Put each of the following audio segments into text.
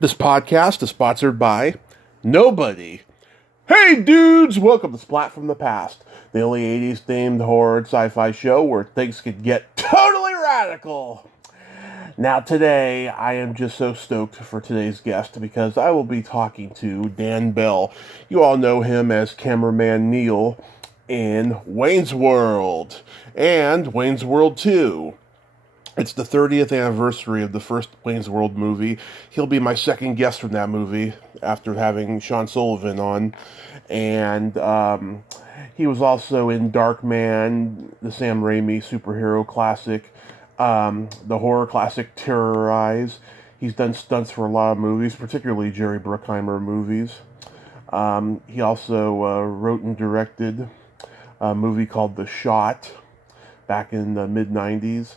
This podcast is sponsored by nobody. Hey dudes, welcome to Splat from the Past, the only 80s themed horror and sci-fi show where things could get totally radical. Now today, I am just so stoked for today's guest because I will be talking to Dan Bell. You all know him as cameraman Neil in Wayne's World and Wayne's World 2. It's the 30th anniversary of the first Wayne's World movie. He'll be my second guest from that movie after having Sean Sullivan on. And he was also in Darkman, the Sam Raimi superhero classic, the horror classic Terrorize. He's done stunts for a lot of movies, particularly Jerry Bruckheimer movies. He also wrote and directed a movie called The Shot back in the mid-90s.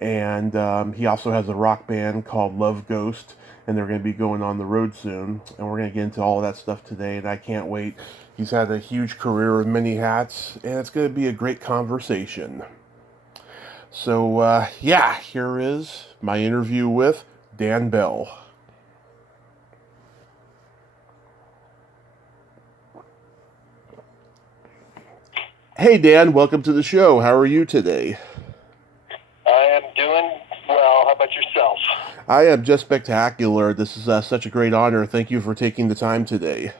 And he also has a rock band called Love Ghost, and they're going to be going on the road soon. And we're going to get into all of that stuff today, and I can't wait. He's had a huge career with many hats, and it's going to be a great conversation. So, here is my interview with Dan Bell. Hey, Dan, welcome to the show. How are you today? I am doing well. How about yourself? I am just spectacular. This is such a great honor. Thank you for taking the time today.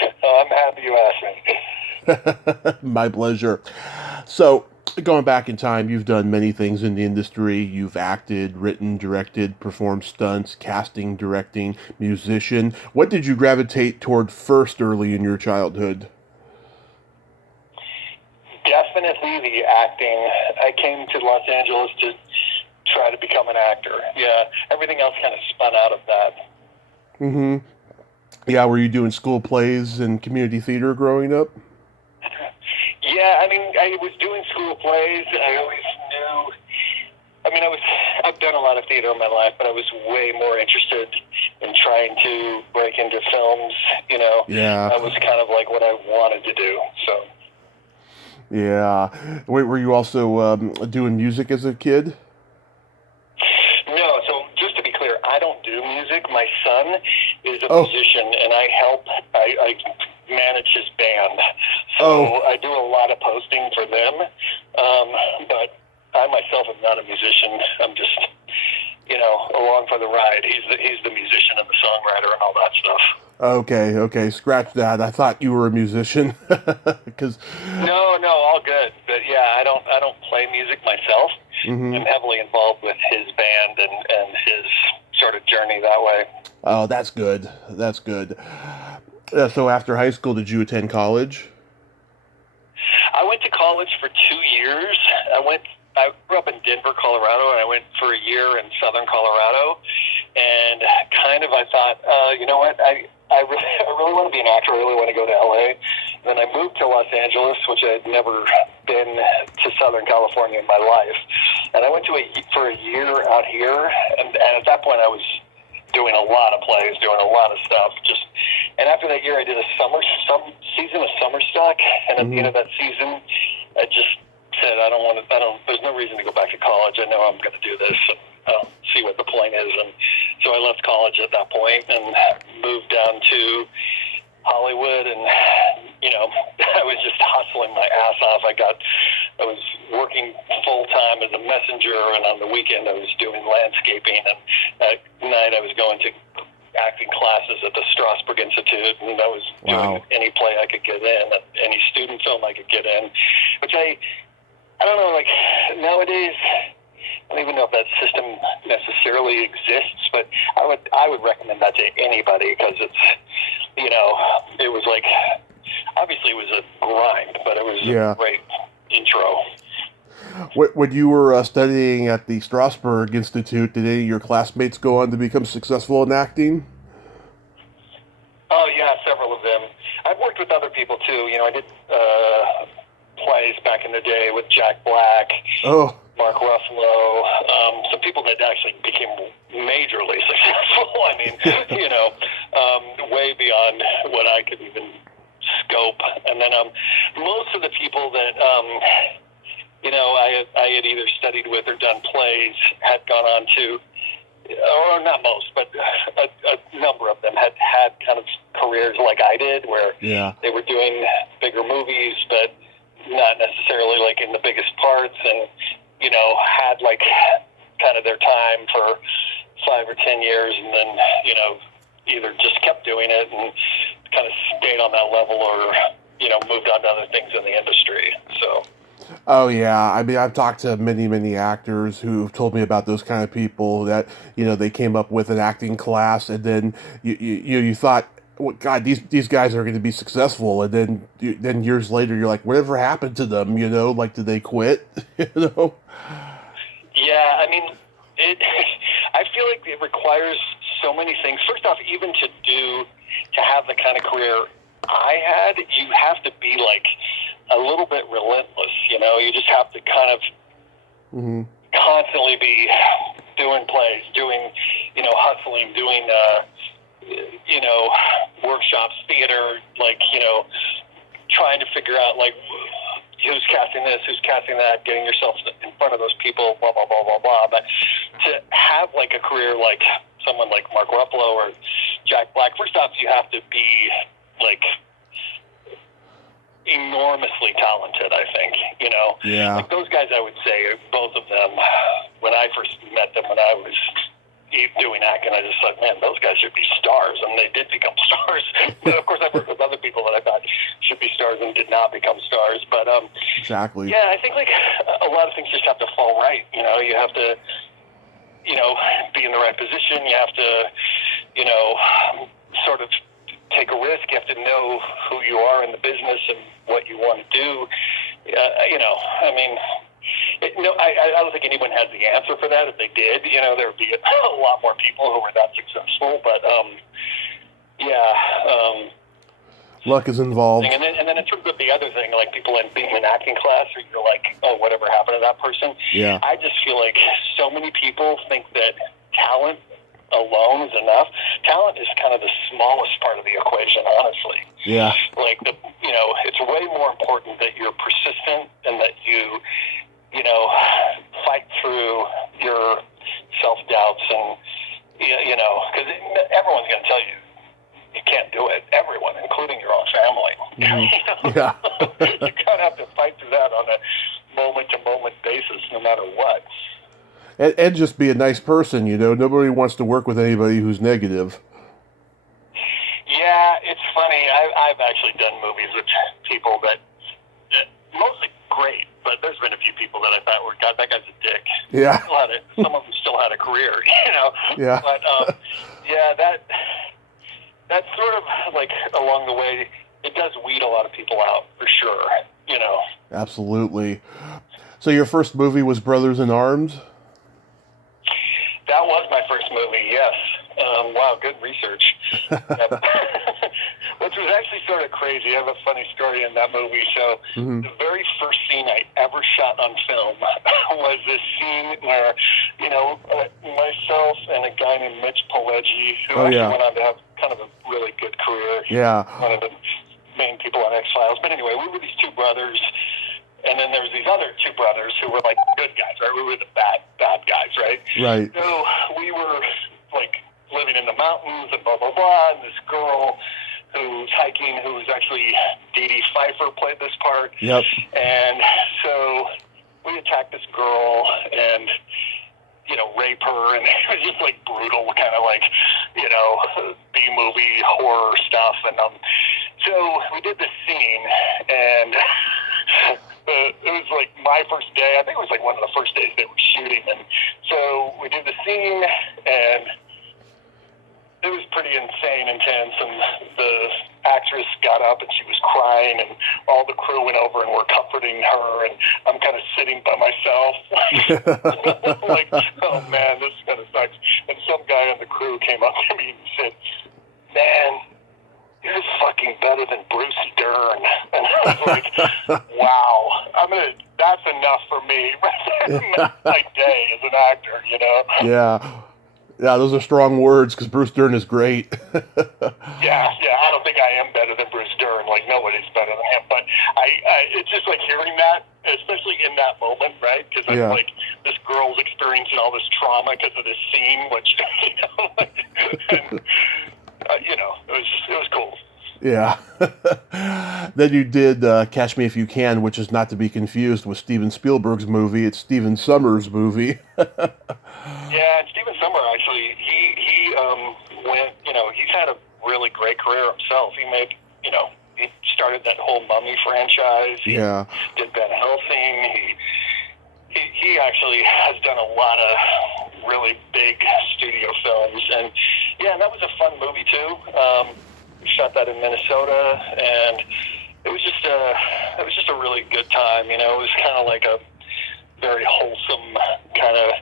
I'm happy you asked me. My pleasure. So, going back in time, you've done many things in the industry. You've acted, written, directed, performed stunts, casting, directing, musician. What did you gravitate toward first early in your childhood? Definitely the acting. I came to Los Angeles to try to become an actor. Yeah, everything else kind of spun out of that. Mm-hmm. Yeah, were you doing school plays and community theater growing up? Yeah, I mean, I was doing school plays. I always knew. I've done a lot of theater in my life, but I was way more interested in trying to break into films. Yeah. That was kind of like what I wanted to do. So. Yeah. Wait, were you also doing music as a kid? No, so just to be clear, I don't do music. My son is a Oh. musician, and I manage his band. So I do a lot of posting for them, but I myself am not a musician. I'm just, along for the ride. He's the musician and the songwriter and all that stuff. Okay, scratch that. I thought you were a musician. No, all good. But yeah, I don't play music myself. Mm-hmm. I'm heavily involved with his band and his sort of journey that way. Oh, that's good. That's good. So after high school, did you attend college? I went to college for 2 years. I grew up in Denver, Colorado, and I went for a year in southern Colorado. And I thought, you know what, I really want to be an actor. I really want to go to LA. And then I moved to Los Angeles, which I had never been to Southern California in my life. And I went for a year out here. And at that point, I was doing a lot of plays, doing a lot of stuff. And after that year, I did some season of summer stock. And at the end of that season, I just said, there's no reason to go back to college. I know I'm going to do this. And see what the point is. And so I left college at that point and moved down to Hollywood, and I was just hustling my ass off. I was working full time as a messenger, and on the weekend I was doing landscaping, and at night I was going to acting classes at the Strasberg Institute, and I was doing any play I could get in, any student film I could get in, which I don't know, like nowadays I don't even know if that system necessarily exists, but I would recommend that to anybody because it's, it was like, obviously it was a grind, but it was a great intro. When you were studying at the Strasberg Institute, did any of your classmates go on to become successful in acting? Oh, yeah, several of them. I've worked with other people, too. I did plays back in the day with Jack Black. Oh. Mark Ruffalo, some people that actually became majorly successful. I mean, way beyond what I could even scope. And then most of the people that, I had either studied with or done plays had gone on to, or not most, but like I did, where Yeah. they were doing bigger movies, but not necessarily like in the biggest parts, and had like kind of their time for 5 or 10 years, and then either just kept doing it and kind of stayed on that level, or moved on to other things in the industry. So. Oh yeah, I mean I've talked to many actors who've told me about those kind of people that they came up with an acting class, and then you thought, well, God, these guys are going to be successful, and then years later you're like, whatever happened to them? Like, did they quit? Yeah, I mean, I feel like it requires so many things. First off, even to have the kind of career I had, you have to be like a little bit relentless. You just have to kind of constantly be doing plays, doing hustling, doing workshops, theater, like trying to figure out like who's casting this, who's casting that, getting yourself in front of those people, blah blah blah blah blah. But to have like a career like someone like Mark Ruffalo or Jack Black, first off, you have to be like enormously talented, I think. Yeah. Like those guys, I would say, both of them, when I first met them, when I was doing acting, I just thought, man, those guys should be stars, and they did become stars. But of course, I've worked with other people that I thought should be stars and did not become stars. But exactly. Yeah, I think like a lot of things just have to fall right. You have to, be in the right position. You have to, sort of take a risk. You have to know who you are in the business and what you want to do. I mean, I don't think anyone has the answer for that. If they did, there would be a lot more people who were that successful. But luck is involved. And then in terms of the other thing, like people in being in acting class, or you're like, oh, whatever happened to that person. Yeah. I just feel like so many people think that talent alone is enough. Talent is kind of the smallest part of the equation, honestly. Yeah. Like it's way more important that you're persistent and that you fight through your self-doubts, and because everyone's going to tell you you can't do it. Everyone, including your own family. Mm-hmm. Yeah. You kind of have to fight through that on a moment-to-moment basis, no matter what. And just be a nice person, Nobody wants to work with anybody who's negative. Yeah, it's funny. I've actually done movies with people that mostly great, but there's been a few people that I thought were, God, that guy's a dick. Yeah. Some of them still had a career, Yeah. But that's sort of like along the way, it does weed a lot of people out, for sure, Absolutely. So your first movie was Brothers in Arms? That was my first movie, yes. Wow, good research. Which was actually sort of crazy. I have a funny story in that movie. So The very first scene I ever shot on film was this scene where, myself and a guy named Mitch Pileggi, who went on to have kind of a really good career. Yeah. One of the main people on X-Files. But anyway, we were these two brothers. And then there was these other two brothers who were like good guys, right? We were the bad guys, right? Right. So we were like living in the mountains and blah, blah, blah. And this girl who's hiking, who was actually Dee Dee Pfeiffer played this part. Yep. And so we attacked this girl and, rape her. And it was just like brutal, kind of like, B-movie horror stuff. And so we did this scene, and it was like my first day. I think it was like one of the first days they were shooting. And so we did the scene, and it was pretty insane, intense. And the actress got up and she was crying, and all the crew went over and were comforting her. And I'm kind of sitting by myself, like, oh man, this kind of sucks. And some guy on the crew came up to me and said, man, you're fucking better than Bruce Dern. And I was like, wow, that's enough for me. My day as an actor, Yeah. Yeah, those are strong words, because Bruce Dern is great. Yeah, I don't think I am better than Bruce Dern. Like, nobody's better than him. But it's just like hearing that, especially in that moment, right? Because I'm like, this girl's experiencing all this trauma because of this scene, which, and, it was cool. Yeah. Then you did Catch Me If You Can, which is not to be confused with Steven Spielberg's movie. It's Steven Sommers' movie. Yeah, and Stephen Sommer actually, he went, he's had a really great career himself. He made, he started that whole Mummy franchise. Yeah. He did Van Helsing. He actually has done a lot of really big studio films, and yeah, that was a fun movie too. We shot that in Minnesota, and it was just a really good time. It was kind of like a very wholesome kind of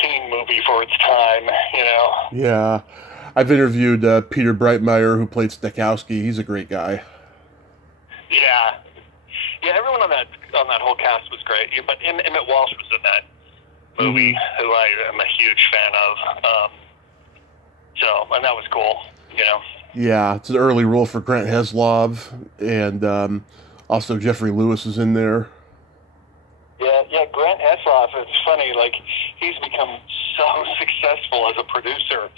teen movie for its time. Yeah. I've interviewed Peter Breitmeyer, who played Stokowski. He's a great guy. Yeah. Yeah, everyone on that whole cast was great. But Emmett Walsh was in that movie, who I am a huge fan of. And that was cool. Yeah, it's an early role for Grant Heslov, and also Jeffrey Lewis is in there. Yeah, Grant Heslov. It's funny. Like, he's become so successful as a producer.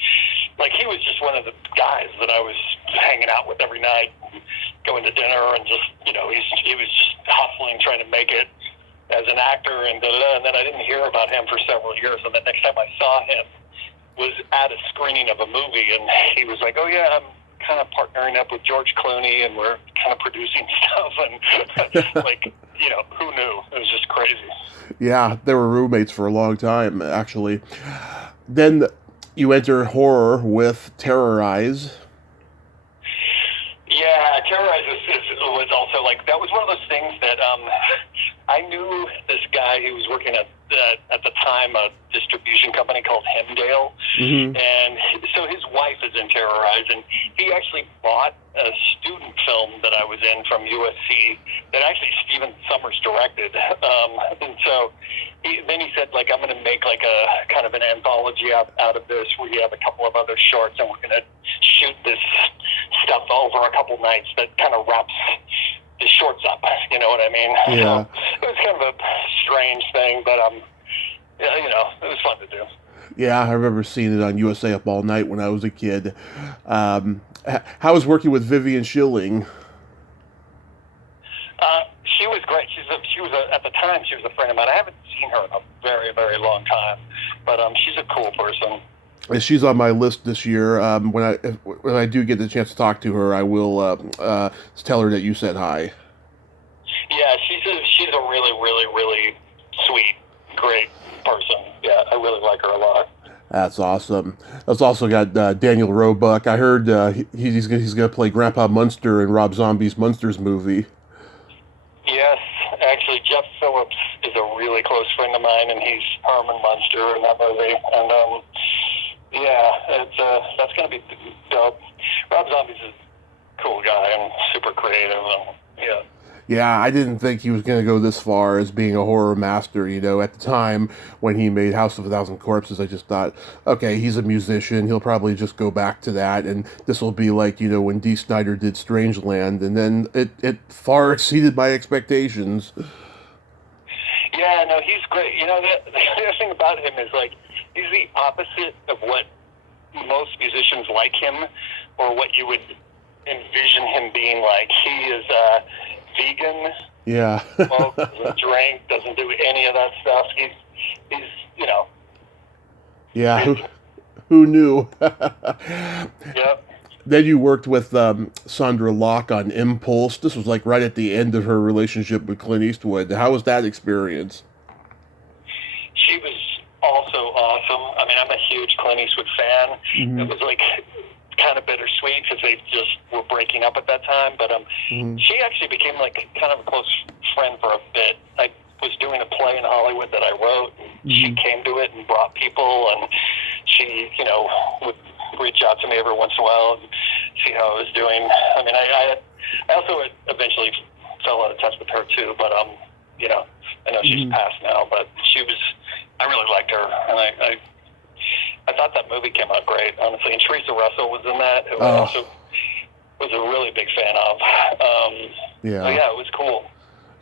Like, he was just one of the guys that I was hanging out with every night, going to dinner, and just, he was just hustling, trying to make it as an actor, and da-da-da. And then I didn't hear about him for several years. And the next time I saw him was at a screening of a movie, and he was like, "Oh yeah, I'm kind of partnering up with George Clooney, and we're kind of producing stuff." And like, who knew? It was just crazy. Yeah, they were roommates for a long time, actually. Then you enter horror with Terrorize. Yeah, Terrorize was also like, that was one of those things that I knew this guy who was working at the time a distribution company called Hemdale, and so his wife is in Terrorize, and he actually bought a student film that I was in from USC that actually Stephen Sommers directed, and so then he said, like, I'm going to make like a kind of an anthology out of this, where you have a couple of other shorts, and we're going to shoot this stuff over a couple nights that kind of wraps the shorts up, you know what I mean? Yeah. So it was kind of a strange thing, but it was fun to do. Yeah, I remember seeing it on USA Up All Night when I was a kid. How was working with Vivian Schilling? She was great. At the time, she was a friend of mine. I haven't seen her in a very, very long time, but she's a cool person. She's on my list this year. When I do get the chance to talk to her, I will tell her that you said hi. Yeah, she's a really, really, really sweet, great person. Yeah, I really like her a lot. That's awesome. That's also got Daniel Roebuck. I heard he's going to play Grandpa Munster in Rob Zombie's Munsters movie. Yes, actually, Jeff Phillips is a really close friend of mine, and he's Herman Munster in that movie. And that's going to be dope. Rob Zombie's a cool guy and super creative. And, yeah. Yeah, I didn't think he was going to go this far as being a horror master. At the time when he made House of a Thousand Corpses, I just thought, okay, he's a musician. He'll probably just go back to that, and this will be like, when Dee Snider did Strangeland, and then it far exceeded my expectations. Yeah, no, he's great. The other thing about him is, like, he's the opposite of what most musicians like him, or what you would envision him being like. He is vegan. Yeah. Smokes, doesn't drink, doesn't do any of that stuff. He's Yeah. Who knew? Yep. Then you worked with Sandra Locke on Impulse. This was like right at the end of her relationship with Clint Eastwood. How was that experience? She was also awesome. I mean, I'm a huge Clint Eastwood fan. It was like kind of bittersweet because they just were breaking up at that time. But she actually became like kind of a close friend for a bit. I was doing a play in Hollywood that I wrote. And she came to it and brought people, and she, would reach out to me every once in a while and see how I was doing. I mean, I also eventually fell out of touch with her too. But I know she's passed now, but I really liked her, and I thought that movie came out great, honestly. And Teresa Russell was in that, who I also was a really big fan of. Yeah, it was cool.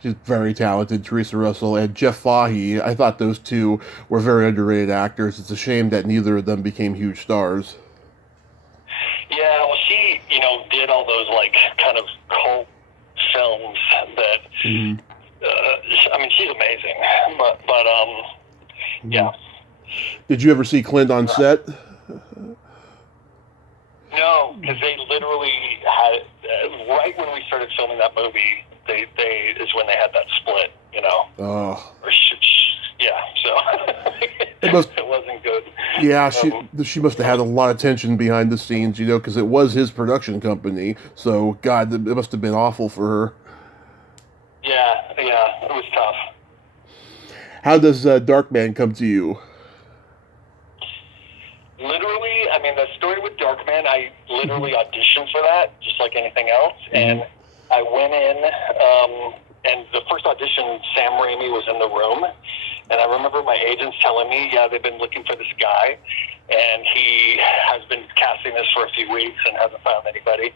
She's very talented, Teresa Russell, and Jeff Fahey. I thought those two were very underrated actors. It's a shame that neither of them became huge stars. Yeah, well, she, did all those, like, kind of cult films that, I mean, she's amazing. But yeah. Did you ever see Clint on set? No, because they literally had, right when we started filming that movie, they is when they had that split, Oh. Yeah, so it wasn't good. Yeah, she must have had a lot of tension behind the scenes, because it was his production company. So, God, it must have been awful for her. Yeah, it was tough. How does Darkman come to you? Literally, I mean, the story with Darkman, I literally auditioned for that, just like anything else. And I went in, and the first audition, Sam Raimi was in the room. And I remember my agents telling me, yeah, they've been looking for this guy, and he has been casting this for a few weeks and hasn't found anybody.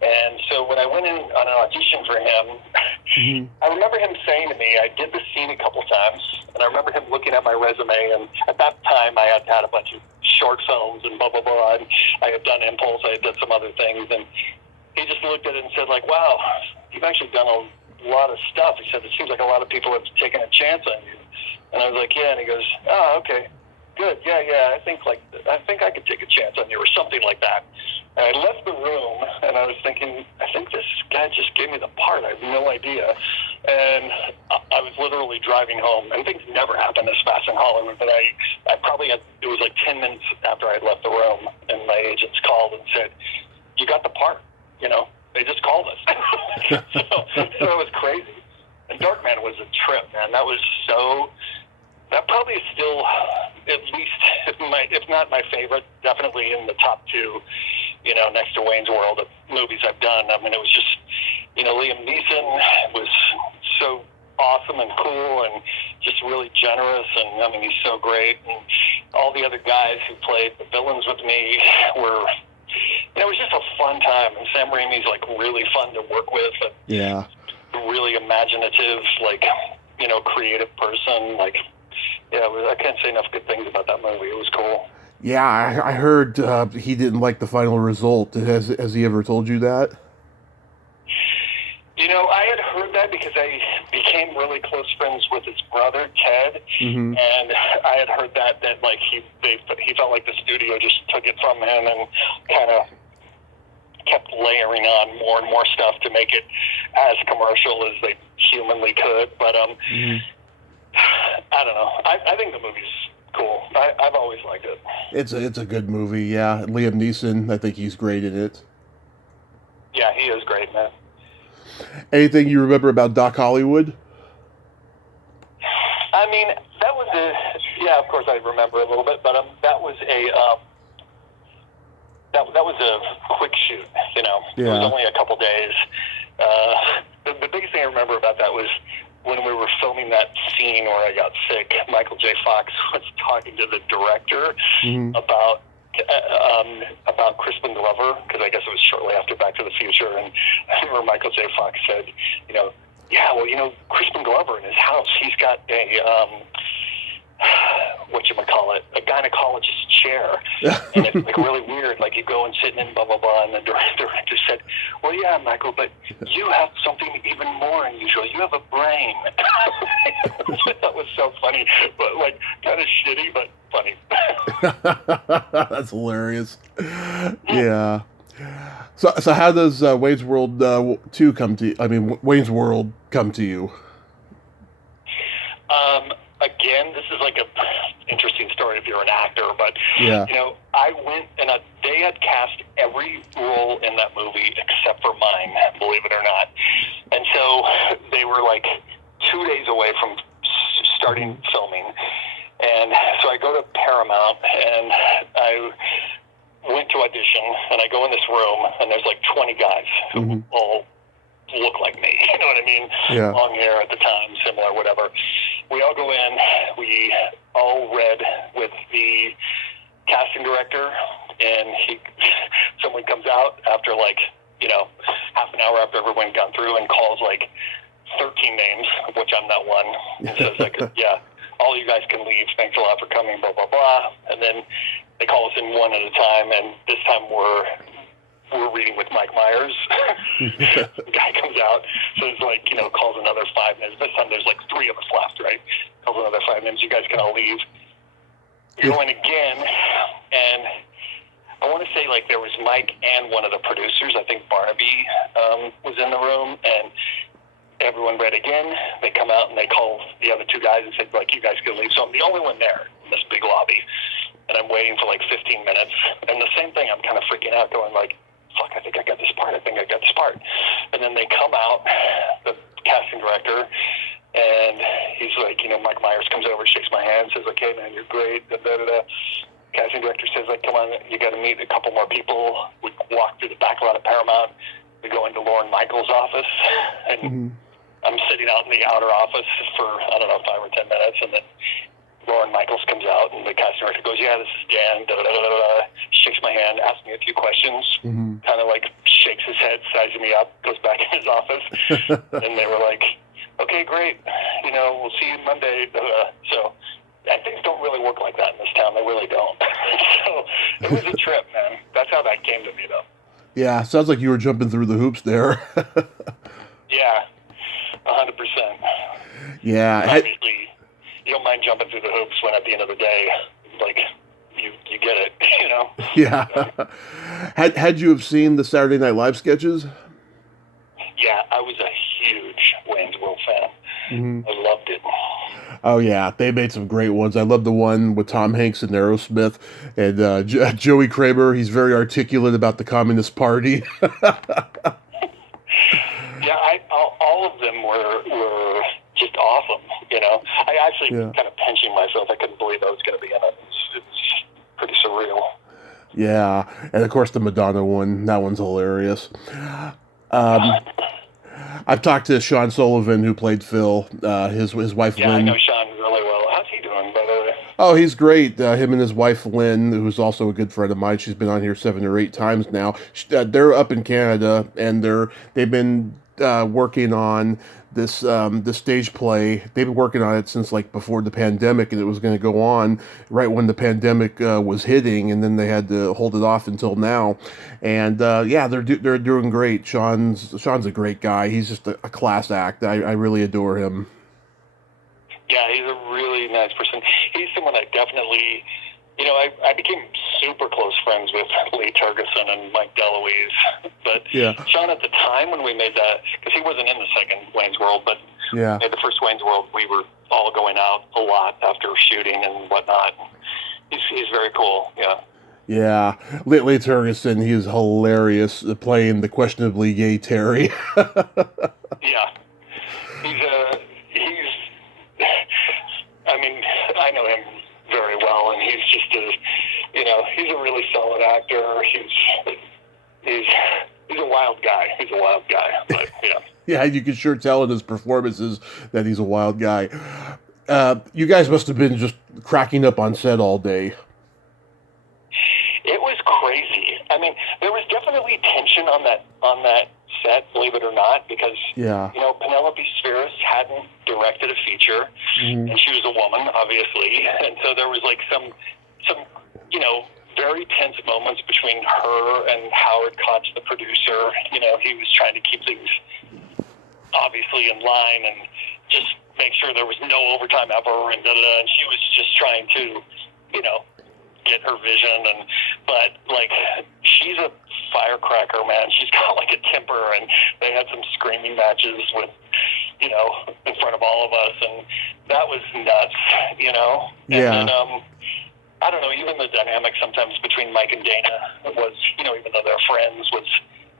And so when I went in on an audition for him, I remember him saying to me, I did the scene a couple times, and I remember him looking at my resume, and at that time I had had a bunch of short films and blah, blah, blah, and I had done Impulse, I had done some other things, and he just looked at it and said, like, wow, you've actually done a lot of stuff. He said, it seems like a lot of people have taken a chance on you. And I was like, yeah, and he goes, oh, okay, good, yeah, I think I could take a chance on you, or something like that. And I left the room, and I was thinking, I think this guy just gave me the part. I have no idea. And I was literally driving home, and things never happen this fast in Hollywood, but I probably had, it was like 10 minutes after I had left the room, and my agents called and said, you got the part, they just called us. so it was crazy. And Darkman was a trip, man. That probably is still, at least, if not my favorite, definitely in the top two, next to Wayne's World of movies I've done. I mean, it was just, Liam Neeson was so awesome and cool and just really generous, and I mean, he's so great. And all the other guys who played the villains with me were, it was just a fun time. And Sam Raimi's like really fun to work with. And yeah. Really imaginative, like, creative person. Like, yeah, I can't say enough good things about that movie. It was cool. Yeah, I heard he didn't like the final result. Has he ever told you that? I had heard that because I became really close friends with his brother, Ted, and I had heard that like he felt like the studio just took it from him and kind of kept layering on more and more stuff to make it as commercial as they humanly could. But I don't know. I think the movie's cool. I've always liked it. It's a good movie, yeah. Liam Neeson, I think he's great in it. Yeah, he is great, man. Anything you remember about Doc Hollywood? I mean, that was of course I remember a little bit, but that was a that was a quick shoot, Yeah. It was only a couple days. The biggest thing I remember about that was when we were filming that scene where I got sick, Michael J. Fox was talking to the director about Crispin Glover, because I guess it was shortly after Back to the Future, and I remember Michael J. Fox said, yeah, well, Crispin Glover in his house, he's got a a gynecologist chair, and it's like really weird. Like you go and sit in, blah blah blah, and the director said, "Well, yeah, Michael, but you have something even more unusual. You have a brain." That was so funny, but like kind of shitty, but funny. That's hilarious. Yeah. So how does Wayne's World 2 come to you? I mean, Wayne's World come to you? Again, this is like a interesting story if you're an actor, but yeah. I went and they had cast every role in that movie except for mine, believe it or not. And so they were like 2 days away from starting filming. And so I go to Paramount and I went to audition, and I go in this room, and there's like 20 guys who all look like me. You know what I mean? Yeah. Long hair at the time, similar, whatever. We all go in. We all read with the casting director, and someone comes out after half an hour after everyone got through and calls like 13 names, of which I'm not one, and says like, yeah, all you guys can leave. Thanks a lot for coming, blah, blah, blah. And then they call us in one at a time, and this time we're we're reading with Mike Myers. The guy comes out, so it's like, calls another 5 minutes. This time there's like 3 of us left, right? Calls another 5 minutes. You guys can all leave. You're going again, and I want to say like there was Mike and one of the producers. I think Barnaby was in the room, and everyone read again. They come out and they call the other 2 guys and said, like, you guys can leave. So I'm the only one there in this big lobby, and I'm waiting for like 15 minutes. And the same thing, I'm kind of freaking out, going like, fuck, I think I got this part. And then they come out, the casting director, and he's like, Mike Myers comes over, shakes my hand, says, okay, man, you're great. Da, da, da, da. Casting director says, like, come on, you got to meet a couple more people. We walk through the back lot of Paramount. We go into Lorne Michaels' office, and I'm sitting out in the outer office for, 5 or 10 minutes, and then Lorne Michaels comes out, and the casting director goes, yeah, this is Dan, da, da, da, da, da. Shakes my hand, asks me a few questions, kind of like shakes his head, sizing me up, goes back in his office, and they were like, okay, great, we'll see you Monday, da, da, da. So things don't really work like that in this town. They really don't. So it was a trip, man. That's how that came to me, though. Yeah, sounds like you were jumping through the hoops there. Yeah, 100%. Yeah. Obviously, you don't mind jumping through the hoops when at the end of the day, like, you get it, Yeah. Had you have seen the Saturday Night Live sketches? Yeah, I was a huge Wayne's World fan. I loved it. Oh, yeah. They made some great ones. I love the one with Tom Hanks and Aerosmith. And Joey Kramer, he's very articulate about the Communist Party. Yeah, all of them were just awesome, I actually kind of pinching myself. I couldn't believe I was going to be in it. It's pretty surreal. Yeah. And, of course, the Madonna one. That one's hilarious. I've talked to Sean Sullivan, who played Phil, his wife, Lynn. Yeah, I know Sean really well. How's he doing, by the way? Oh, he's great. Him and his wife, Lynn, who's also a good friend of mine. She's been on here 7 or 8 times now. They're up in Canada, and they've been working on this stage play. They've been working on it since like before the pandemic, and it was going to go on right when the pandemic was hitting, and then they had to hold it off until now. And they're doing great. Sean's a great guy. He's just a class act. I really adore him. Yeah, he's a really nice person. He's someone I definitely, I became super close friends with Lee Tergesen and Mike DeLuise. But Sean, at the time when we made that, because he wasn't in the second Wayne's World, but made the first Wayne's World, we were all going out a lot after shooting and whatnot. He's very cool, yeah. Yeah, Lee Tergesen, he is hilarious playing the questionably gay Terry. Yeah, I know him very well, and he's just he's a really solid actor. He's a wild guy. But yeah. Yeah, you can sure tell in his performances that he's a wild guy. You guys must have been just cracking up on set all day. It was crazy. There was definitely tension on that set, believe it or not, because Penelope Spheris hadn't directed a feature, and she was a woman, obviously, and so there was like some very tense moments between her and Howard Koch, the producer. He was trying to keep things obviously in line and just make sure there was no overtime ever, and and she was just trying to, get her vision, but like, she's a firecracker, man. She's got like a temper, and they had some screaming matches with, in front of all of us, and that was nuts, Yeah. And then, I don't know, even the dynamic sometimes between Mike and Dana was, even though they're friends,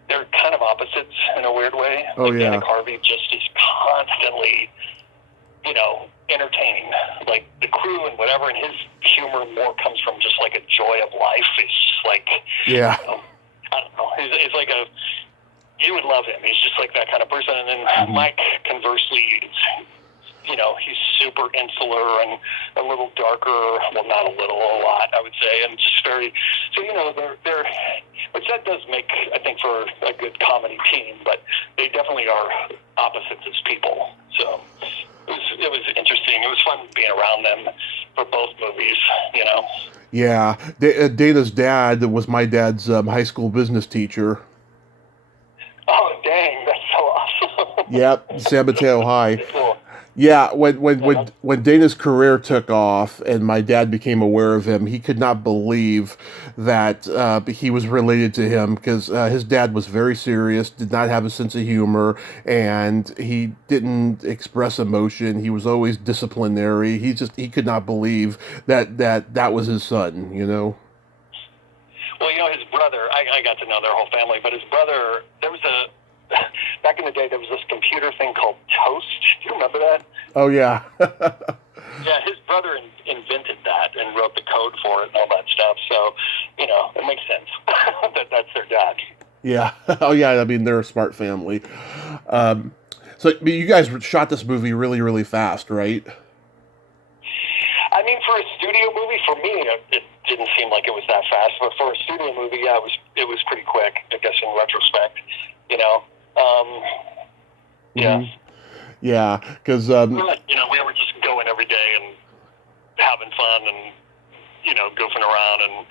they're kind of opposites in a weird way. Oh, like yeah. Dana Carvey just is constantly, entertaining, like the crew and whatever, and his humor more comes from just like a joy of life. It's just like, Yeah. I don't know, it's like you would love him. He's just like that kind of person. And then Mike, conversely, he's super insular and a little darker. Well, not a little, a lot, I would say, and just very. So they're which that does make, I think, for a good comedy team. But they definitely are opposites as people. So it was interesting. It was fun being around them for both movies. Yeah, Dana's dad was my dad's high school business teacher. Oh, dang, that's so awesome. Yep, San Mateo High. Cool. Yeah, when Yeah. Dana's career took off and my dad became aware of him, he could not believe that he was related to him because his dad was very serious, did not have a sense of humor, and he didn't express emotion. He was always disciplinary. He could not believe that was his son. You know. Well, his brother, I got to know their whole family, but his brother, there was back in the day, there was this computer thing called Toast. Do you remember that? Oh yeah. Yeah, his brother invented that and wrote the code for it and all that stuff. So, it makes sense that that's their dad. Yeah. Oh yeah. I mean, they're a smart family. Um, so you guys shot this movie really, really fast, right? I mean, for a studio movie, for me, it didn't seem like it was that fast. But for a studio movie, yeah, it was pretty quick. I guess in retrospect, yeah. Mm-hmm. Yeah, because We were just going every day and having fun and goofing around and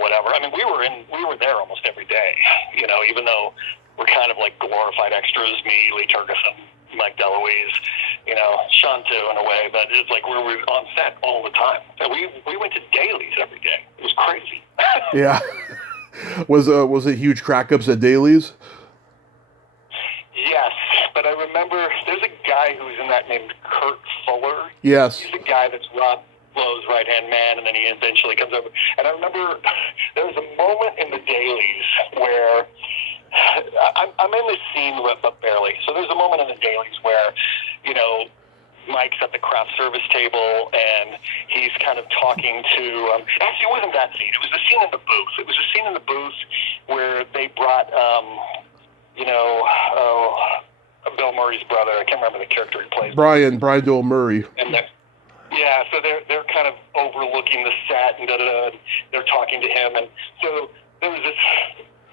whatever. I mean, we were there almost every day. Even though we're kind of like glorified extras, me, Lee Turgeson, Mike DeLuise, Sean too in a way, but it's like we were on set all the time. And we went to dailies every day. It was crazy. yeah, was it huge crack-ups at dailies? Yes, but I remember there's a guy who's in that named Kurt Fuller. Yes. He's the guy that's Rob Lowe's right-hand man, and then he eventually comes over. And I remember there was a moment in the dailies where I'm in this scene, but barely. So there's a moment in the dailies where, Mike's at the craft service table, and he's kind of talking to... actually, it wasn't that scene. It was the scene in the booth. It was a scene in the booth where they brought... Bill Murray's brother. I can't remember the character he plays. Brian Doyle Murray. And so they're kind of overlooking the set and they're talking to him, and so there was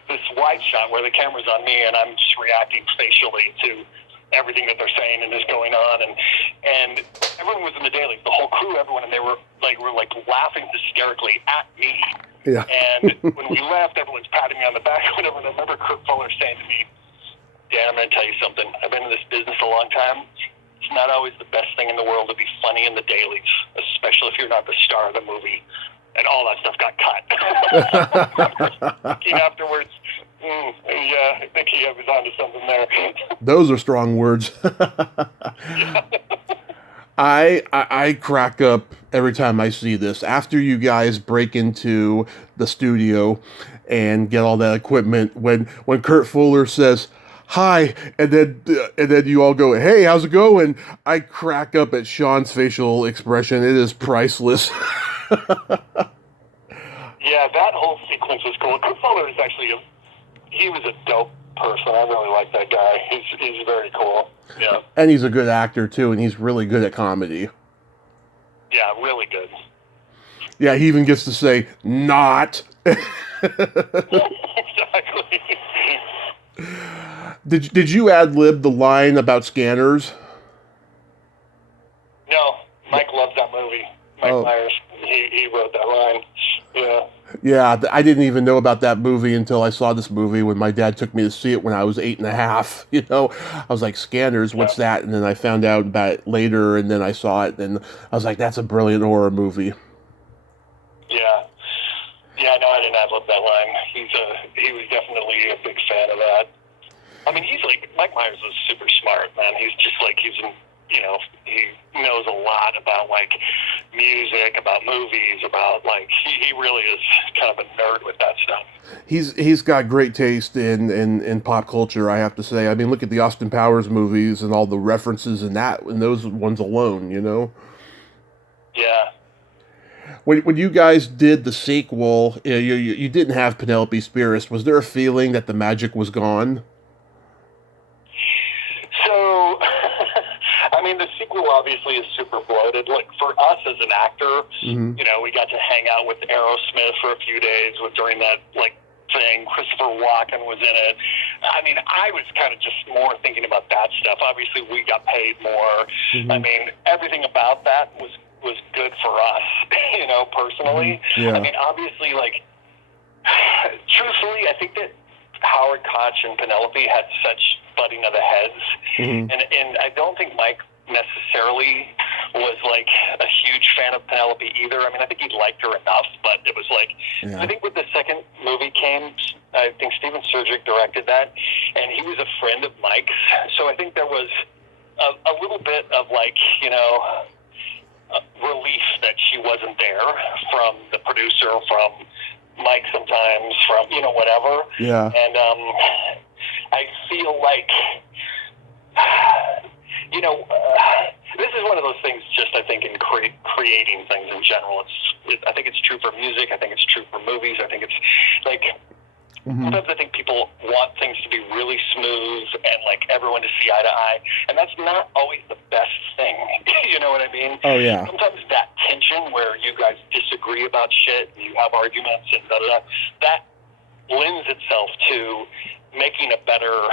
this wide shot where the camera's on me and I'm just reacting facially to everything that they're saying and is going on, and everyone was in the dailies, the whole crew, everyone, and they were laughing hysterically at me. Yeah. And when we left, everyone's patting me on the back or whatever. And I remember Kurt Fuller saying to me, Dan, I'm going to tell you something. I've been in this business a long time. It's not always the best thing in the world to be funny in the dailies, especially if you're not the star of the movie. And all that stuff got cut. Looking afterwards, yeah, I think he was onto something there. Those are strong words. I crack up every time I see this. After you guys break into the studio and get all that equipment, when Kurt Fuller says hi, and then you all go, hey, how's it going? I crack up at Sean's facial expression. It is priceless. Yeah, that whole sequence was cool. Kurt Fuller is actually he was a dope person. I really like that guy. He's very cool. Yeah. And he's a good actor too, and he's really good at comedy. Yeah, really good. Yeah, he even gets to say not. Exactly. Did you ad lib the line about scanners? No, Mike loves that movie. Mike Myers, he wrote that line. Yeah. Yeah, I didn't even know about that movie until I saw this movie when my dad took me to see it when I was 8.5. I was like, scanners, what's that? And then I found out about it later, and then I saw it, and I was like, that's a brilliant horror movie. Yeah. Yeah, no, I didn't ad lib that line. He was definitely a big fan of that. I mean, Mike Myers is super smart, man. He's he knows a lot about, music, about movies, about, he really is kind of a nerd with that stuff. He's got great taste in pop culture, I have to say. I mean, look at the Austin Powers movies and all the references in those ones alone, Yeah. When you guys did the sequel, you didn't have Penelope Spheeris. Was there a feeling that the magic was gone? So, I mean, the sequel obviously is super bloated. For us as an actor, Mm-hmm. we got to hang out with Aerosmith for a few days during that, thing. Christopher Walken was in it. I mean, I was kind of just more thinking about that stuff. Obviously, we got paid more. Mm-hmm. I mean, everything about that was was good for us, personally. Yeah. I mean, obviously, truthfully, I think that Howard Koch and Penelope had such butting of the heads, and I don't think Mike necessarily was a huge fan of Penelope either. I mean, I think he liked her enough, but it was I think with the second movie came, I think Steven Surgic directed that, and he was a friend of Mike's, so I think there was a little bit of relief that she wasn't there from the producer, from Mike sometimes, from whatever. Yeah. And I feel this is one of those things. Just I think in creating things in general, I think it's true for music. I think it's true for movies. I think it's sometimes I think people want things to be really smooth and everyone to see eye to eye, and that's not always the best thing. You know what I mean? Oh yeah. Sometimes that tension where you guys disagree about shit, and you have arguments and that lends itself to making a better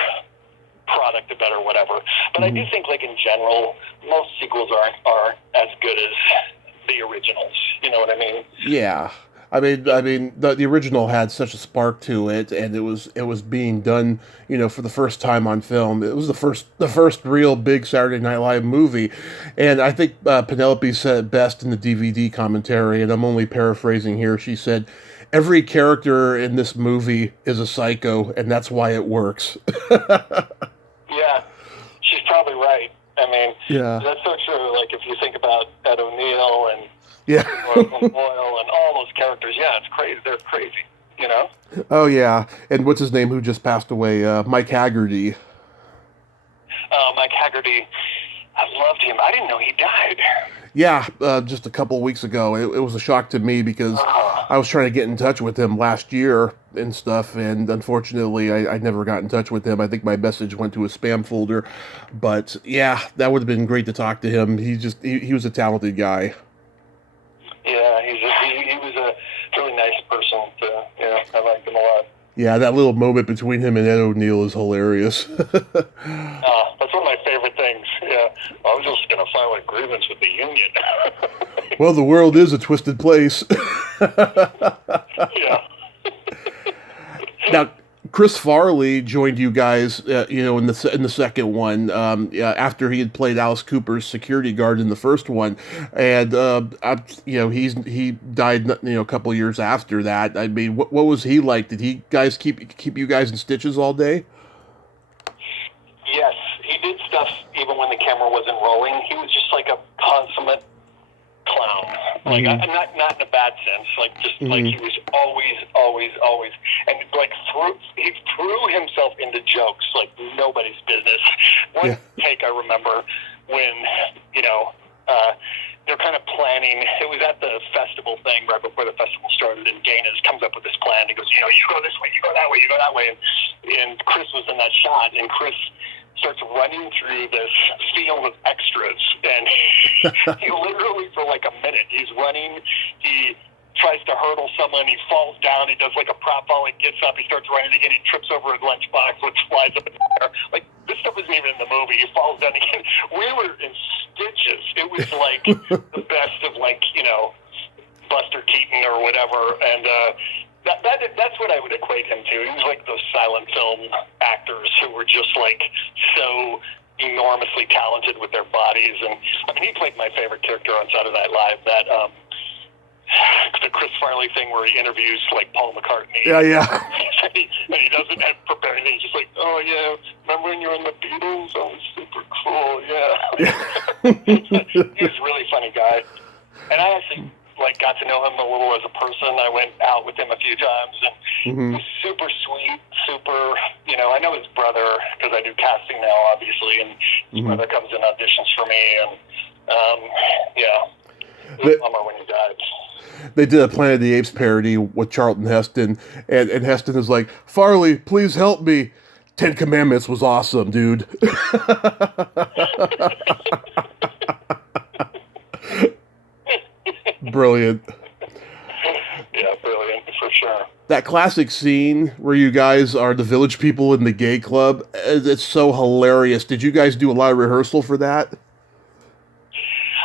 product, a better whatever. But I do think in general, most sequels aren't as good as the originals. You know what I mean? Yeah. I mean, the original had such a spark to it, and it was being done, for the first time on film. It was the first real big Saturday Night Live movie, and I think Penelope said it best in the DVD commentary, and I'm only paraphrasing here. She said, "Every character in this movie is a psycho, and that's why it works." Yeah, she's probably right. I mean, yeah, that's so true. If you think about Ed O'Neill and Boyle and all those characters, it's crazy. They're crazy, Oh yeah, and what's his name who just passed away? Mike Haggerty. Mike Haggerty. I loved him. I didn't know he died. Yeah, just a couple of weeks ago. It was a shock to me because I was trying to get in touch with him last year and stuff, and unfortunately I never got in touch with him. I think my message went to a spam folder, but yeah, that would have been great to talk to him. He was a talented guy. Yeah, he was a really nice person. I liked him a lot. Yeah, that little moment between him and Ed O'Neill is hilarious. That's one of my favorite things. Yeah, I was just going to file a grievance with the union. Well, the world is a twisted place. Yeah. Now, Chris Farley joined you guys, in the second one, after he had played Alice Cooper's security guard in the first one, and he died, a couple years after that. I mean, what was he like? Did he guys keep you guys in stitches all day? Yes, he did stuff even when the camera wasn't rolling. He was just a consummate clown. Not in a bad sense. He was always, and he threw himself into jokes like nobody's business. One take I remember when they're kind of planning. It was at the festival thing right before the festival started, and Dana comes up with this plan. He goes, you go this way, you go that way, you go that way, and Chris was in that shot, and Chris starts running through this field of extras, and he literally, for a minute, he's running, he tries to hurdle someone, he falls down, he does a prop fall, he gets up, he starts running again, he trips over his lunchbox, which flies up in the air. This stuff isn't even in the movie. He falls down again. We were in stitches. It was the best of Buster Keaton or whatever, and that's what I would equate him to. He was those silent film actors who were just so enormously talented with their bodies. And I mean, he played my favorite character on Saturday Night Live, that the Chris Farley thing where he interviews Paul McCartney. Yeah. and he doesn't have prepare anything. He's just oh yeah, remember when you were in the Beatles? That was super cool. Yeah. He was a really funny guy, and I actually got to know him a little as a person. I went out with him a few times, and he's super sweet, super, I know his brother, because I do casting now, obviously, and his brother comes in auditions for me, and, it was a bummer when he died. They did a Planet of the Apes parody with Charlton Heston, and Heston is like, Farley, please help me. 10 Commandments was awesome, dude. Brilliant. Yeah, brilliant, for sure. That classic scene where you guys are the village people in the gay club, it's so hilarious. Did you guys do a lot of rehearsal for that?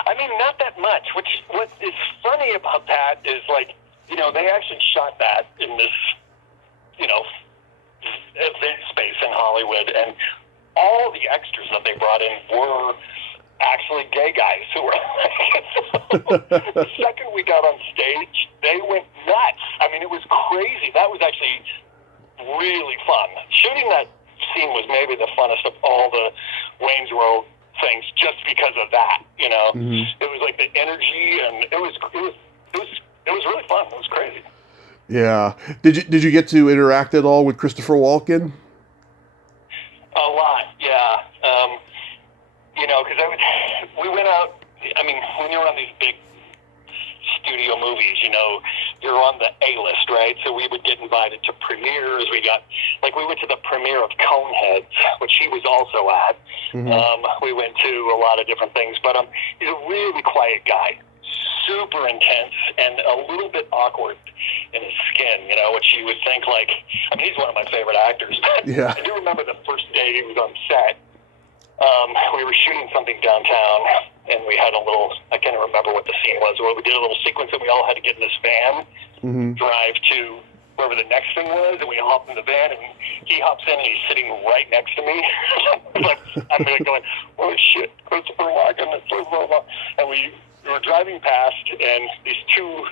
I mean, not that much. What is funny about that is, like, you know, they actually shot that in this, you know, event space in Hollywood, and all the extras that they brought in were actually gay guys who were the second we got on stage, they went nuts. I mean, it was crazy. That was actually really fun. Shooting that scene was maybe the funnest of all the Wayne's World things, just because of that, you know. Mm-hmm. It was like the energy, and it was really fun. It was crazy. Yeah. Did you get to interact at all with Christopher Walken? A lot, yeah. You know, because we went out. I mean, when you're on these big studio movies, you know, you're on the A-list, right? So we would get invited to premieres. We went to the premiere of Coneheads, which he was also at. Mm-hmm. We went to a lot of different things, but he's a really quiet guy, super intense, and a little bit awkward in his skin, you know, which you would think, like, I mean, he's one of my favorite actors. Yeah. I do remember the first day he was on set. We were shooting something downtown, and we had a little, I can't remember what the scene was, where we did a little sequence that we all had to get in this van, mm-hmm. drive to wherever the next thing was, and we hopped in the van, and he hops in, and he's sitting right next to me. Like, I'm like going, oh shit, Christopher Walken, and we were driving past, and these two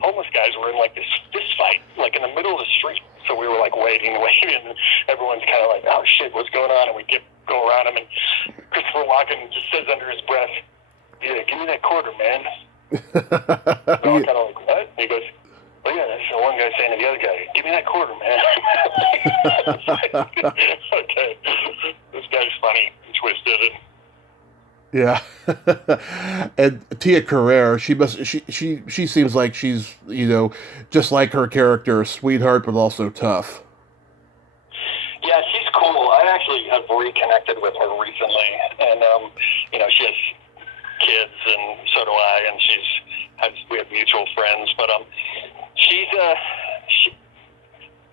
homeless guys were in like this fist fight, like in the middle of the street. So we were like waiting, and everyone's kind of like, oh shit, what's going on? And we go around him, and Christopher Walken just says under his breath, yeah, give me that quarter, man. We're all kind of like, what? And he goes, oh yeah, that's the one guy saying to the other guy, give me that quarter, man. Okay, this guy's funny and twisted. Yeah. And Tia Carrere, she seems like she's, you know, just like her character, a sweetheart, but also tough. Yeah, she's cool. I actually have reconnected with her recently, and you know, she has kids, and so do I, and we have mutual friends, but she's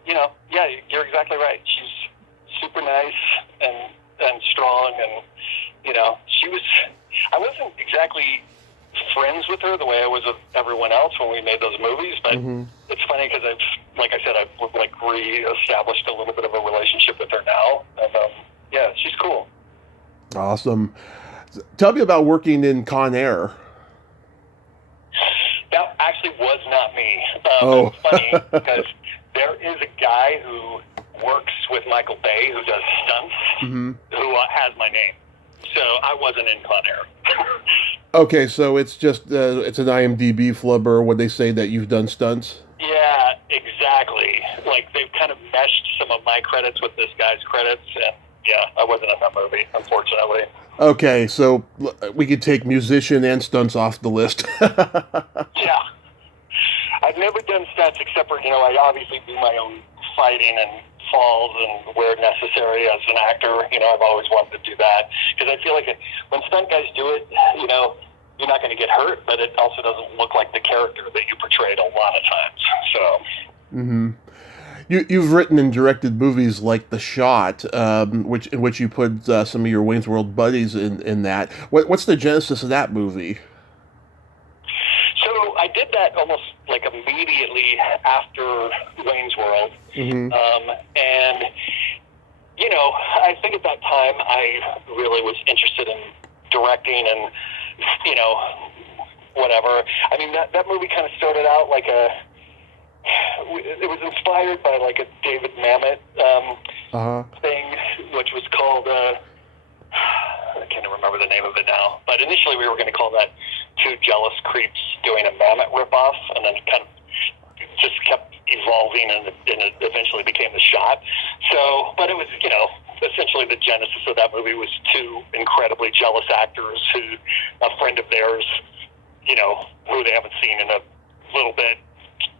you know, yeah, you're exactly right. She's super nice and strong, and you know, I wasn't exactly friends with her the way I was with everyone else when we made those movies, but mm-hmm. It's funny because I've like re-established a little bit of a relationship with her now, and yeah, she's cool. Awesome. Tell me about working in Con Air. That actually was not me. Oh. It's funny because there is a guy who works with Michael Bay who does stunts, mm-hmm. who has my name. So I wasn't in Con Air. Okay, so it's just it's an IMDb flubber when they say that you've done stunts? Yeah, exactly. Like, they've kind of meshed some of my credits with this guy's credits, and yeah, I wasn't in that movie, unfortunately. Okay, so we could take musician and stunts off the list. Yeah. I've never done stunts except for, you know, I obviously do my own fighting and falls and where necessary as an actor. You know, I've always wanted to do that because I feel like when stunt guys do it, you know, you're not going to get hurt, but it also doesn't look like the character that you portrayed a lot of times. So, mm-hmm. You've written and directed movies like The Shot, in which you put some of your Wayne's World buddies in that. What's the genesis of that movie? So I did that almost like immediately after Wayne's World. Mm-hmm. And, you know, I think at that time I really was interested in directing and, you know, whatever. I mean, that movie kind of started out like it was inspired by like a David Mamet thing, which was called, I can't remember the name of it now, but initially we were going to call that Two Jealous Creeps Doing a Mamet ripoff, and then it kind of just kept evolving, and it eventually became The Shot. So, but it was, you know, essentially the genesis of that movie was two incredibly jealous actors who, a friend of theirs, you know, who they haven't seen in a little bit,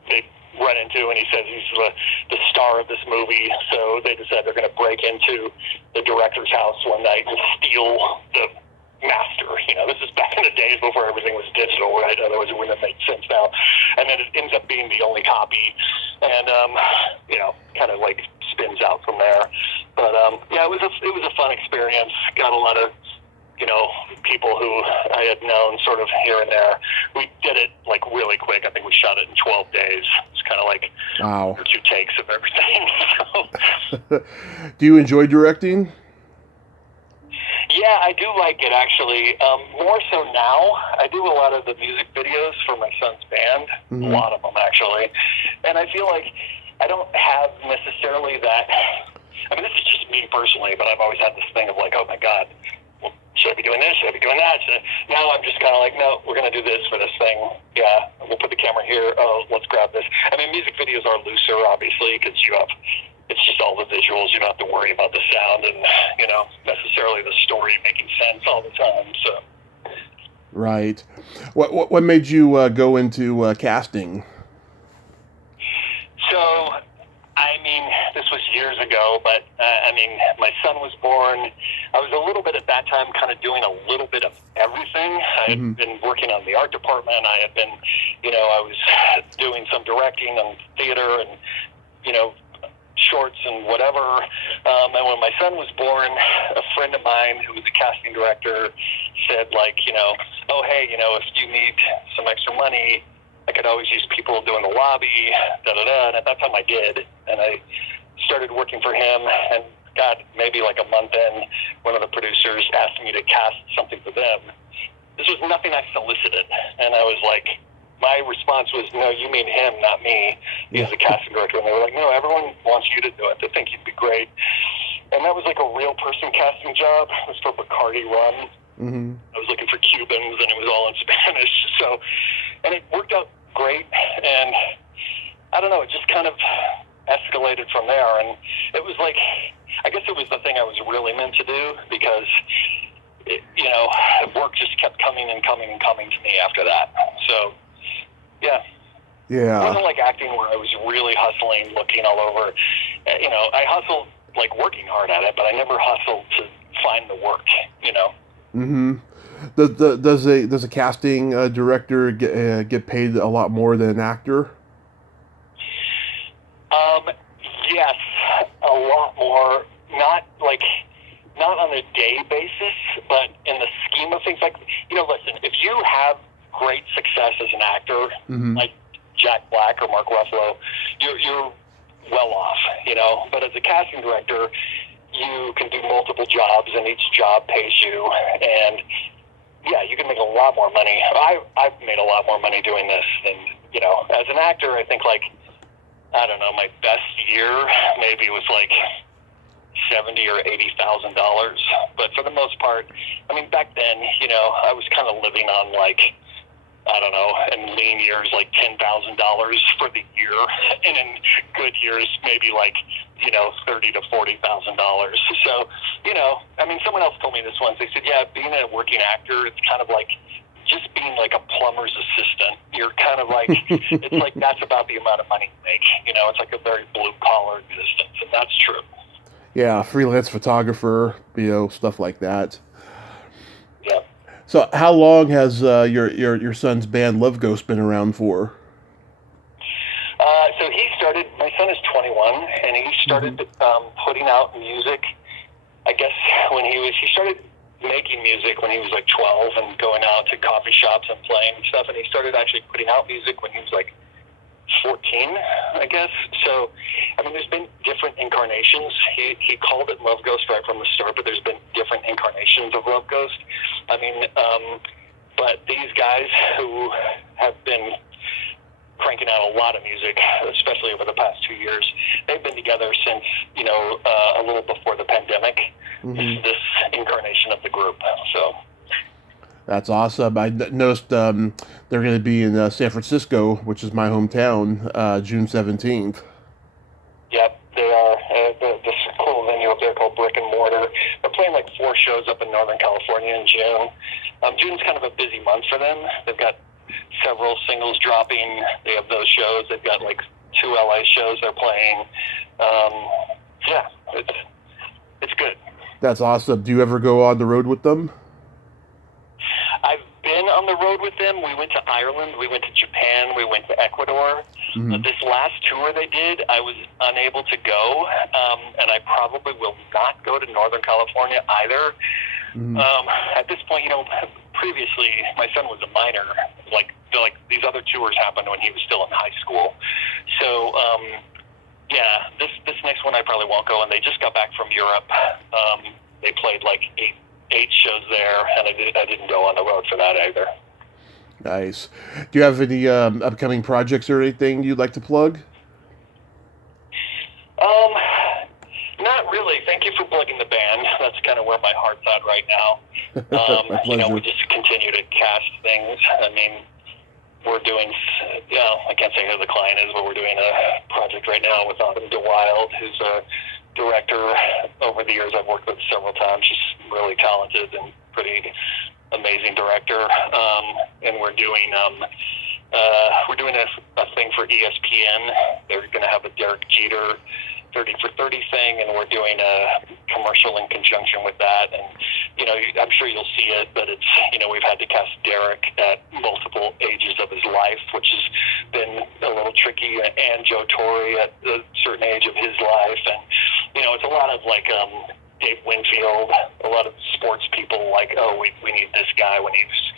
they run into, and he says he's the star of this movie, so they decide they're going to break into the director's house one night and steal the master. You know, this is back in the days before everything was digital, right? Otherwise it wouldn't have made sense now. And then it ends up being the only copy, and you know, kind of like spins out from there. But yeah, it was a fun experience. Got a lot of, you know, people who I had known sort of here and there. We did it like really quick. I think we shot it in 12 days. It's kind of like wow. 2 takes of everything. So. Do you enjoy directing? Yeah, I do like it, actually. More so now. I do a lot of the music videos for my son's band, a lot of them, actually. And I feel like I don't have necessarily that. I mean, this is just me personally, but I've always had this thing of like, oh my God, well, should I be doing this? Should I be doing that? Now I'm just kind of like, no, we're going to do this for this thing. Yeah, we'll put the camera here. Oh, let's grab this. I mean, music videos are looser, obviously, because it's just all the visuals. You don't have to worry about the sound and, necessarily the story making sense all the time. So. Right. What made you go into casting? So, I mean, this was years ago, but, my son was born. I was a little bit at that time kind of doing a little bit of everything. I had been working on the art department. I had been, I was doing some directing and theater and, shorts and whatever. And when my son was born, a friend of mine who was a casting director said, like, oh, hey, if you need some extra money, I could always use people doing the lobby, da-da-da. And at that time I did. And I started working for him. And God, maybe like a month in, one of the producers asked me to cast something for them. This was nothing I solicited. And I was like, my response was, no, you mean him, not me. He's the casting director. And they were like, no, everyone wants you to do it. They think you'd be great. And that was like a real person casting job. It was for Bacardi Rum. I was looking for Cubans, and it was all in Spanish. So, and it worked out great. And I don't know, it just kind of escalated from there. And it was like, I guess it was the thing I was really meant to do, because work just kept coming and coming and coming to me after that. So, yeah. Yeah. It wasn't like acting where I was really hustling, looking all over. I hustled like working hard at it, but I never hustled to find the work, Does a casting director get paid a lot more than an actor? Yes, a lot more. Not on a day basis, but in the scheme of things. Like, listen, if you have great success as an actor, like Jack Black or Mark Ruffalo, you're well off, But as a casting director, you can do multiple jobs, and each job pays you, and yeah, you can make a lot more money. I've made a lot more money doing this than, as an actor. I think, like, I don't know, my best year maybe was like $70,000 or $80,000. But for the most part, back then, I was kind of living on like, I don't know, in lean years, like $10,000 for the year, and in good years, maybe like, $30,000 to $40,000. So, someone else told me this once. They said, yeah, being a working actor, it's kind of like just being like a plumber's assistant. You're kind of like, it's like that's about the amount of money you make. It's like a very blue collar existence, and that's true. Yeah, freelance photographer, stuff like that. Yeah. So, how long has your son's band Love Ghost been around for? So he started. My son is 21, and he started putting out music. I guess he started making music when he was like 12, and going out to coffee shops and playing and stuff. And he started actually putting out music when he was like 14, I guess. So, there's been different incarnations. He called it Love Ghost right from the start, but there's been different incarnations of Love Ghost. But these guys who have been cranking out a lot of music, especially over the past 2 years, they've been together since, a little before the pandemic. This incarnation of the group. So. That's awesome. I noticed they're going to be in San Francisco, which is my hometown, June 17th. Yep, they are. This cool venue up there called Brick and Mortar. They're playing like 4 shows up in Northern California in June. June's kind of a busy month for them. They've got several singles dropping. They have those shows. They've got like 2 LA shows they're playing. Yeah, it's good. That's awesome. Do you ever go on the road with them? I've been on the road with them. We went to Ireland, we went to Japan, we went to Ecuador. This last tour they did, I was unable to go, and I probably will not go to Northern California either. Mm-hmm. At this point, previously my son was a minor. Like these other tours happened when he was still in high school. So yeah, this next one I probably won't go. And they just got back from Europe. They played like eight shows there, and I didn't go on the road for that either. Nice. Do you have any upcoming projects or anything you'd like to plug? Not really. Thank you for plugging the band. That's kind of where my heart's at right now. My pleasure. We just continue to cast things. I mean, we're doing, I can't say who the client is, but we're doing a project right now with Autumn DeWild, who's a director over the years I've worked with several times. She's really talented and pretty amazing director. And we're doing a thing for ESPN. They're going to have a Derek Jeter 30 for 30 thing, and we're doing a commercial in conjunction with that. And, I'm sure you'll see it, but it's, we've had to cast Derek at multiple ages of his life, which has been a little tricky, and Joe Torre at a certain age of his life. And, it's a lot of like, Dave Winfield, a lot of sports people like, oh, we need this guy when he was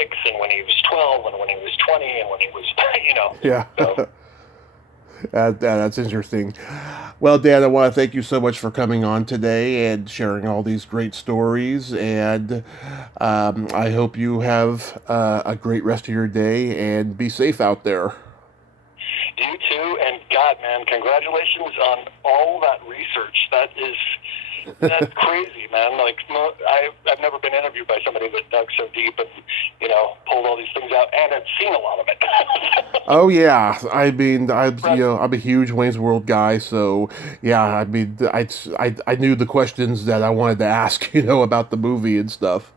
6 and when he was 12 and when he was 20 and when he was, Yeah. So. That's interesting. Well, Dan, I want to thank you so much for coming on today and sharing all these great stories. And I hope you have a great rest of your day and be safe out there. You too. And God, man, congratulations on all that research. That's crazy, man. Like, I've never been interviewed by somebody that dug so deep and, pulled all these things out, and I've seen a lot of it. Oh yeah, I mean, I'm a huge Wayne's World guy, so yeah, I mean, I knew the questions that I wanted to ask, about the movie and stuff.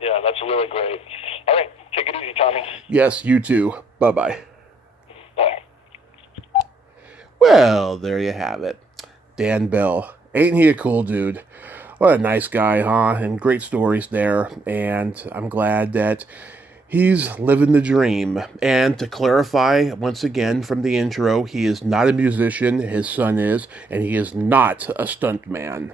Yeah, that's really great. All right, take it easy, Tommy. Yes, you too. Bye-bye. Bye. Well, there you have it. Dan Bell. Ain't he a cool dude? What a nice guy, huh? And great stories there. And I'm glad that he's living the dream. And to clarify, once again, from the intro, he is not a musician, his son is, and he is not a stuntman.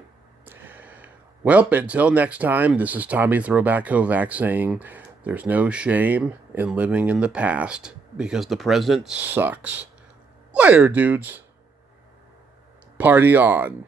Well, until next time, this is Tommy Throwback Kovac saying, there's no shame in living in the past, because the present sucks. Later, dudes. Party on.